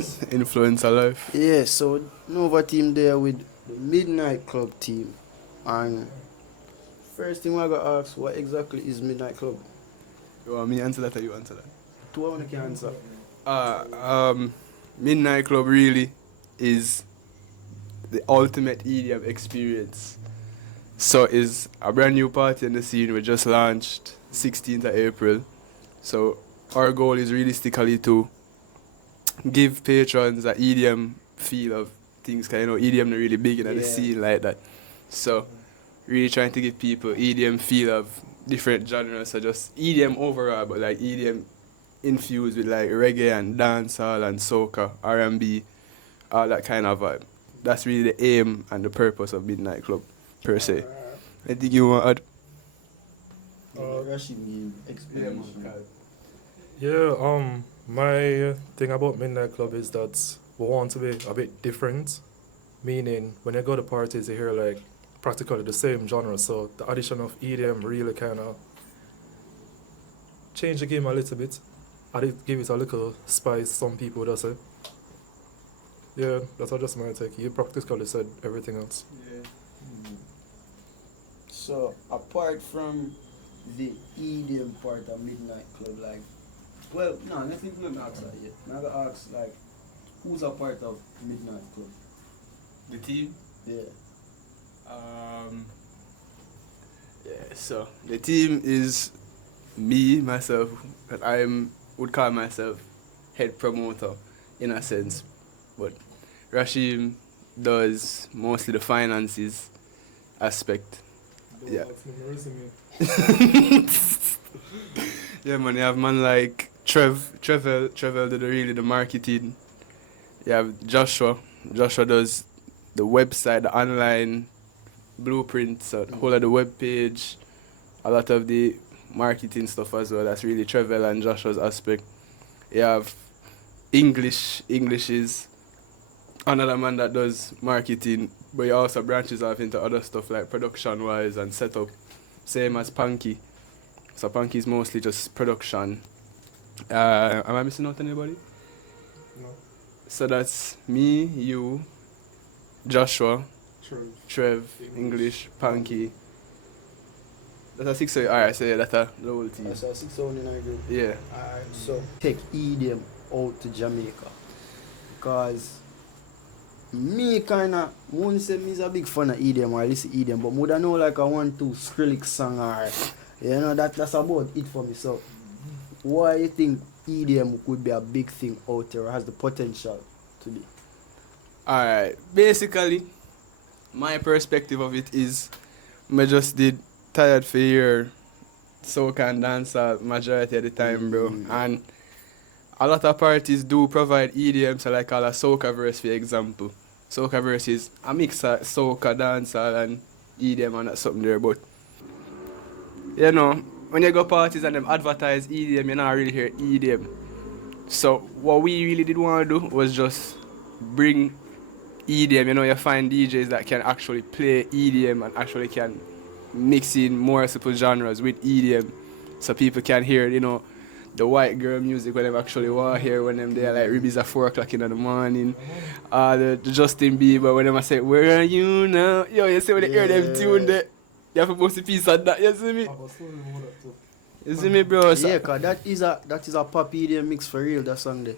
Influencer life. Yeah, so Nova team there with the Midnight Club team. And first thing I gotta ask, what exactly is Midnight Club? You want me answer that or you answer that? Two I can answer. Uh, um, Midnight Club really is the ultimate EDM experience. So it's a brand new party in the scene. We just launched 16th of April. So our goal is realistically to give patrons a EDM feel of things. Cause EDM not really big in the scene like that. So really trying to give people EDM feel of different genres. So just EDM overall, but like EDM infused with like reggae and dancehall and soca, R&B, all that kind of vibe. That's really the aim and the purpose of Midnight Club per se. Anything you want to add? Rashid, explanation. Yeah, my thing about Midnight Club is that we want to be a bit different. Meaning, when you go to parties, you hear like practically the same genre. So the addition of EDM really kind of change the game a little bit. Give it a little spice. Some people would say. Yeah, that's just my take. You practically said everything else. Yeah. So apart from the EDM part of Midnight Club, like, well, no, nothing to ask that yet. I'm gonna ask like, who's a part of Midnight Club? The team? Yeah. So the team is me, myself, and would call myself head promoter in a sense. But Rashim does mostly the finances aspect. Yeah. Yeah, man, you have man like Trevel do the marketing. You have Joshua does the website, the online blueprint, so the whole of the web page, a lot of the marketing stuff as well. That's really Trevel and Joshua's aspect. You have English is another man that does marketing, but he also branches off into other stuff like production wise and setup. Same as Punky. So Punky is mostly just production. Am I missing out anybody? No. So that's me, you, Joshua, Trev, English, Punky. That's a 6 alright, so yeah, that's a the whole team. That's a 6 only in our group. Yeah. Alright, so take EDM out to Jamaica. Because me kinda won't say me's a big fan of EDM or listen EDM, but more than know like I want to Skrillex song or that's about it for me. So why you think EDM could be a big thing out there or has the potential to be? Alright. Basically, my perspective of it is I just did tired for your soca and dancehall majority of the time, bro. And a lot of parties do provide EDM, so like all a soca verse for example. Soca verse is a mix of soca, dancehall and EDM and that's something there, but when you go parties and them advertise EDM, you not really hear EDM. So what we really did want to do was just bring EDM. You find DJs that can actually play EDM and actually can mix in more simple genres with EDM, so people can hear, the white girl music when they actually want to hear when them there like ribbies at 4 o'clock in the morning. The Justin Bieber when them say, "Where are you now?" Yo, you see when they hear them tune there, you have to post a piece of that. You see me? You see me, bro? So, Yeah, cause that is a pop EDM mix for real. That song there.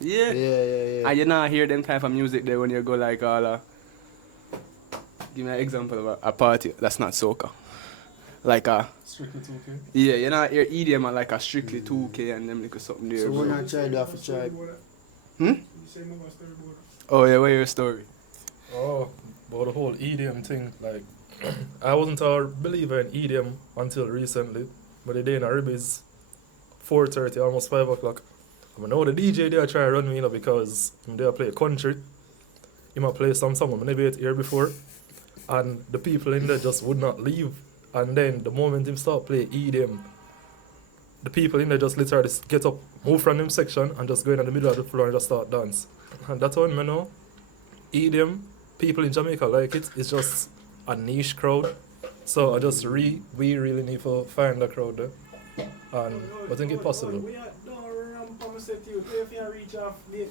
yeah. Yeah. And you not hear them type of music there when you go like all. Give me an example of a party that's not soca. Like a Strictly 2K. yeah, you not hear EDM and like a strictly 2K and them like something there. So bro. when I try to have to try. Oh yeah, what's your story? Oh, about the whole EDM thing, like, I wasn't a believer in EDM until recently, but the day in Ariba is 4:30, almost 5 o'clock. I know the DJ there try to run me, because I'm there play country. He might play some song I never hear before, and the people in there just would not leave. And then the moment him start play EDM, the people in there just literally get up, move from them section, and just go in the middle of the floor and just start dance. And that's when I know EDM, people in Jamaica like it. It's just a niche crowd. So we really need to find a crowd there. And I think it's possible. gonna say to you, if you reach off late.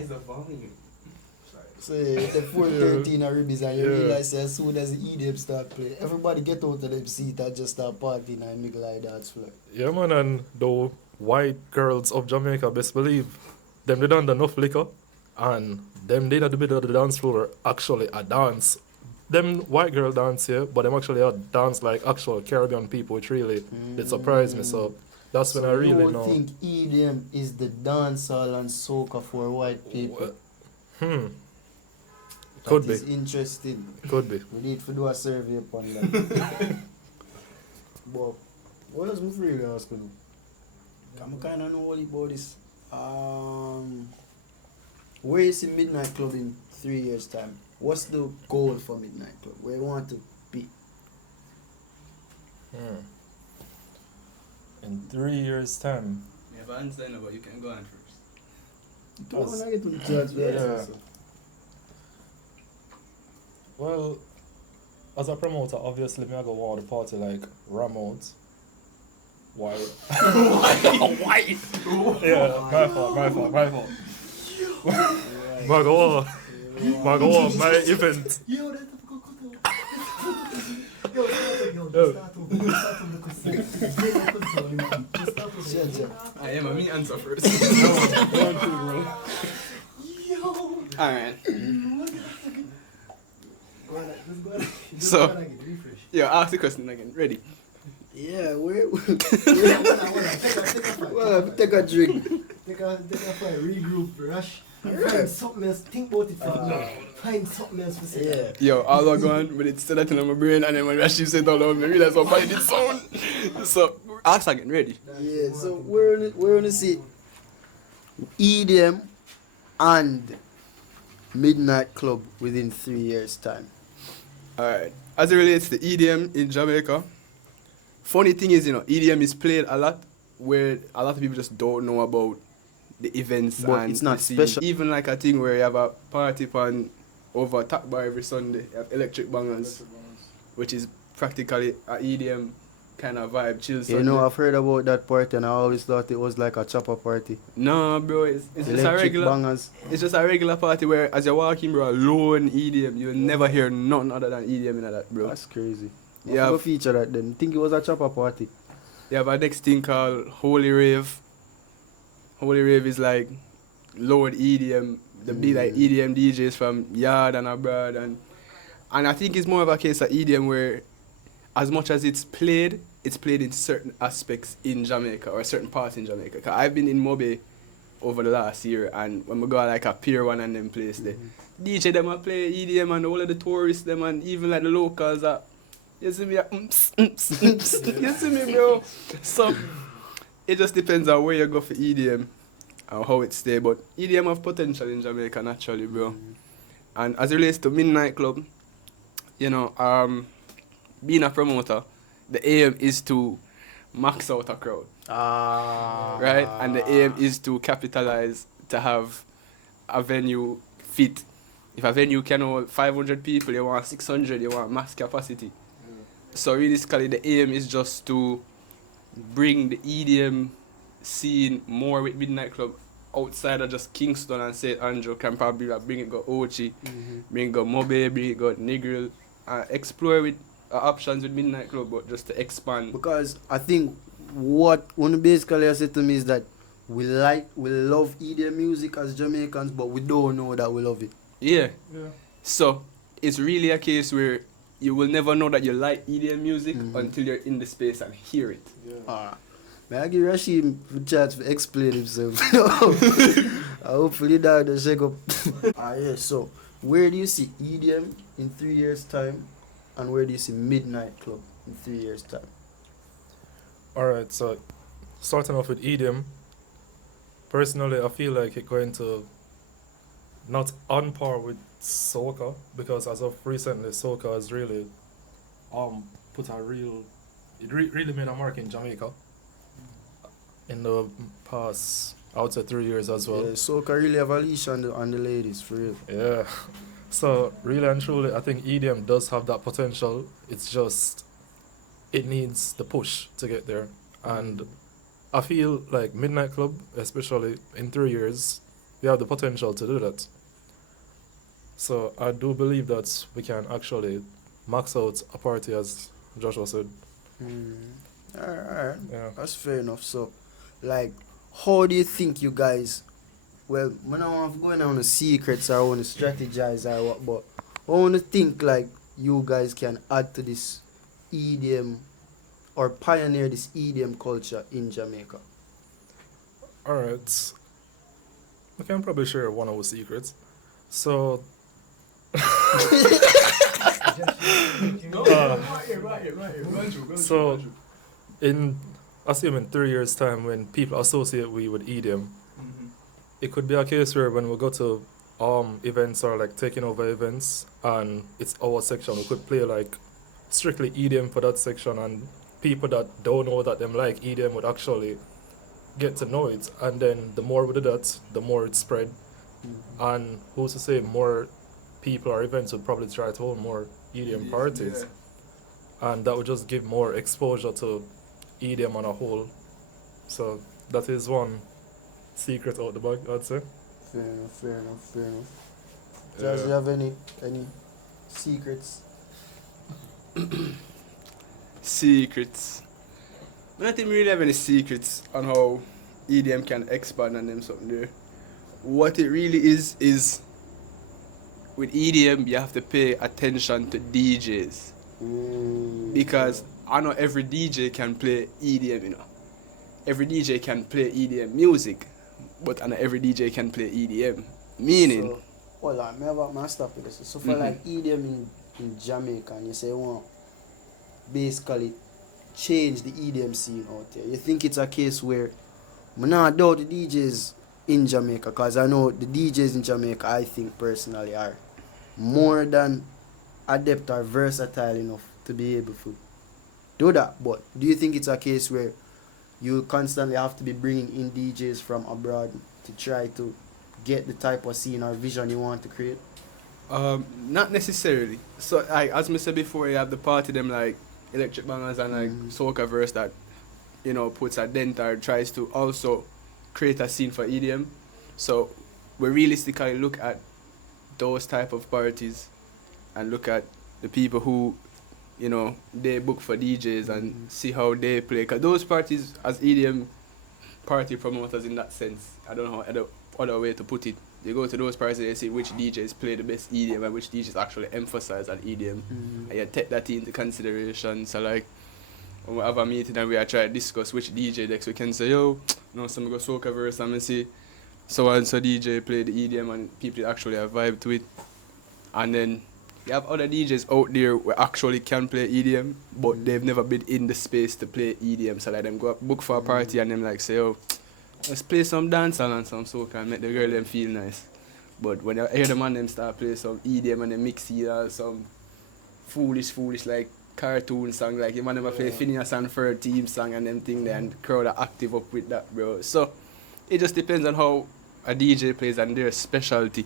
It's a volume. So the 4:13 are ribbies and you Yeah. realize as soon as the EDM start playing, everybody get out of them seat and just start partying and make like dance floor. Yeah, man, and the white girls of Jamaica, best believe, them they done enough liquor, and them they at the middle of the dance floor actually a dance. Them white girl dance here, but them actually a dance like actual Caribbean people, which really it surprised me. So that's when I really you know. think EDM is the dancehall and soca for white people? Could That be. is interesting. Could be. We need to do a survey upon that. But what else am I really asking? I'm kind of know all about this. Where is the Midnight Club in 3 years' time? What's the goal for Midnight Club? Where you want to be? In 3 years' time. Yeah, but I understand about you can go on first. Come on, I get to the chance. Yeah. Well, as a promoter, obviously me I go want to party like Ramones. White. White. Yeah, my fault. My event. Yo, that's a good Yo, start over. I am a me answer first. Yo. Alright. So, yo, ask the question again. Ready? Yeah, where? Well, take a drink. Take a fire, regroup, rush. Find something else, think about it for now. Find something else to say. Yeah. Yo, all I go on, but it's still that in my brain, and then when Rashi said all over, me realize how bad it sound. So, ask again. Ready? Yeah, so we're gonna see EDM and Midnight Club within 3 years' time. Alright. As it relates to EDM in Jamaica, funny thing is, EDM is played a lot where a lot of people just don't know about the events But and it's not the scene. special. Even like a thing where you have a party pan over Top Bar every Sunday, you have electric bangers, which is practically a EDM kind of vibe, chill Sunday. You know, I've heard about that party and I always thought it was like a chopper party. No, bro, it's just a Electric regular. bangers. It's just a regular party where as you walk in, bro, alone EDM, you'll never hear nothing other than EDM in that, bro. That's crazy. Yeah. Go feature that then. Think it was a chopper party. You have a next thing called Holy Rave. Holy Rave is like load EDM, the big like EDM DJs from yard and abroad, and I think it's more of a case of EDM where as much as it's played in certain aspects in Jamaica or certain parts in Jamaica. 'Cause I've been in Mobe over the last year, and when we go like a Pier 1 and them place there, DJ them a play EDM and all of the tourists them and even like the locals are, you see me, you see me, bro. So it just depends on where you go for EDM and how it stay. But EDM have potential in Jamaica naturally, bro. And as it relates to Midnight Club, being a promoter, the aim is to max out a crowd, right? And the aim is to capitalize to have a venue fit. If a venue can hold 500 people, you want 600, you want max capacity. So realistically, the aim is just to bring the EDM scene more with Midnight Club outside of just Kingston and St. Andrew. Can probably like bring it go Ochi, bring it go Mobe, bring it go Negril, explore with options with Midnight Club, but just to expand. Because I think what one basically has said to me is that we love EDM music as Jamaicans, but we don't know that we love it. Yeah. So it's really a case where you will never know that you like EDM music until you're in the space and hear it. May I give Rashid a chance to explain himself? Hopefully that will shake up. Yeah, so where do you see EDM in 3 years' time, and where do you see Midnight Club in 3 years' time? Alright, so starting off with EDM, personally I feel like it's going to not on par with soca, because as of recently soca has really put a real, really made a mark in Jamaica in the past, I would say 3 years as well. Yeah, soca really have a leash on the ladies, for real. Yeah. So really and truly, I think EDM does have that potential. It's just, it needs the push to get there. And I feel like Midnight Club, especially in 3 years, we have the potential to do that. So I do believe that we can actually max out a party, as Joshua said. Alright, Yeah. that's fair enough. So, like, how do you think you guys? Well, I don't want to go in on the secrets or I want to strategize or what, but I want to think like you guys can add to this EDM or pioneer this EDM culture in Jamaica. Alright. We can probably share one of our secrets. So So, in assuming 3 years time when people associate we with EDM, it could be a case where when we go to events or like taking over events and it's our section, we could play like strictly EDM for that section, and people that don't know that them like EDM would actually get to know it, and then the more we do that, the more it spread, and who's to say more people or events would probably try to hold more EDM parties, and that would just give more exposure to EDM on a whole. So that is one secret out the bag, I'd say. Fair enough. Jazz, you have any secrets? Secrets. I don't think we really have any secrets on how EDM can expand and them something there. What it really is with EDM you have to pay attention to DJs. Because I know every DJ can play EDM, you know. Every DJ can play EDM music, but I know every DJ can play EDM. Meaning, So, hold on, may I stop with this? So for like EDM in Jamaica, and you say you want basically change the EDM scene out there. You think it's a case where I not doubt the DJs in Jamaica, because I know the DJs in Jamaica, I think personally, are more than adept or versatile enough to be able to do that. But do you think it's a case where you constantly have to be bringing in DJs from abroad to try to get the type of scene or vision you want to create? not necessarily. So like as I said before, you have the party them like electric bangers and like soca verse that puts a dent or tries to also create a scene for EDM. So we realistically look at those type of parties and look at the people who they book for DJs and see how they play. Cause those parties as EDM party promoters in that sense, I don't know how other way to put it. They go to those parties and they see which DJs play the best EDM and which DJs actually emphasize on EDM. And you take that into consideration. So like when we have a meeting and we are trying to discuss which DJ next we can say, some go soca verse and see so and so DJ play the EDM and people actually have vibe to it. And then you have other DJs out there who actually can play EDM, but they've never been in the space to play EDM. So like them go up, book for a party and them like say, let's play some dancehall and some soca and make the girl them feel nice. But when you hear the man them start play some EDM and they mix it or some foolish like cartoon song, like the man never play Phineas and Ferb team song and them thing there, and the crowd are active up with that, bro. So it just depends on how a DJ plays and their specialty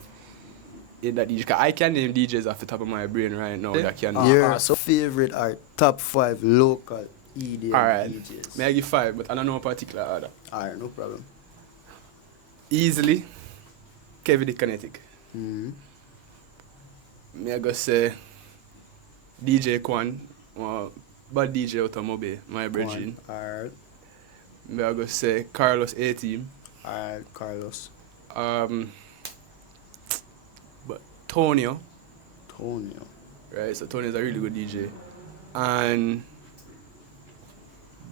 in that DJ. 'Cause I can name DJs off the top of my brain right now that can. Your favorite are top 5 local EDM Alright. DJs. May I give 5, but I don't know a particular order. Alright, no problem. Easily, Kevin the Kinetic. May I go say DJ Kwan, bad DJ out of Mobe, my brethren. Alright. May I go say Carlos A-Team. Alright, Carlos. But Tonio, right? So Tonio is a really good DJ. And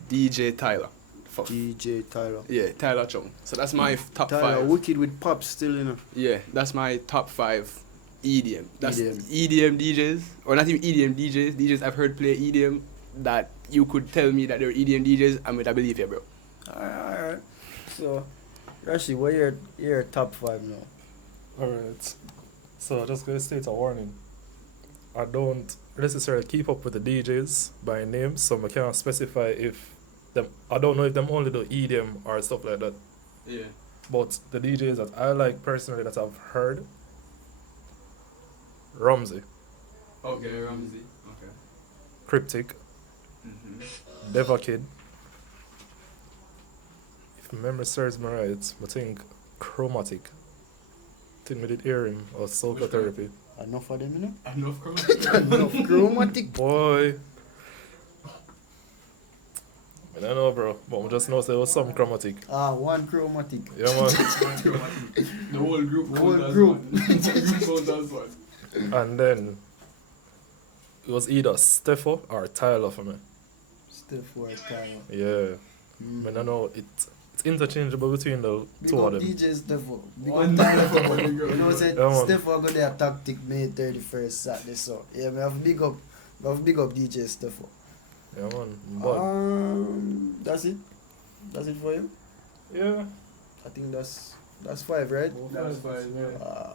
DJ Tyler. DJ Tyler. Yeah, Tyler Chung. So that's my top Tyler, 5. wicked with pop still, Yeah, that's my top 5 EDM. That's EDM. EDM DJs, or not even EDM DJs. DJs I've heard play EDM that you could tell me that they're EDM DJs, I would believe you, bro. Alright. So, Rashi, what are your top 5 now? Alright. So just gonna state a warning. I don't necessarily keep up with the DJs by name, so I can't specify if them. I don't know if them only do EDM or stuff like that. Yeah. But the DJs that I like personally that I've heard, Rumsey, Okay, Ramsey. Okay. Cryptic, Deva Kid, if memory serves me right, I think chromatic. I think we did hear him or soca Which therapy. Enough of them, you know? Enough chromatic. Enough chromatic. Boy. I don't know, bro. But I just know there was some chromatic. One chromatic. Yeah, man. The whole group The whole count as group. one. The group count as one. And then it was either Steffo or Tyler for me. Still for a time. Yeah. I don't know, it's interchangeable between the Big two up of them. DJ Steffo. Big One up Tyler. Steffo, big up, You know, big said Yeah, man. Steffo got their tactic May 31st Saturday, so yeah, we have big up DJ Steffo. Yeah, man. But, That's it. That's it for you. yeah. I think that's 5, right? That's fine, yeah.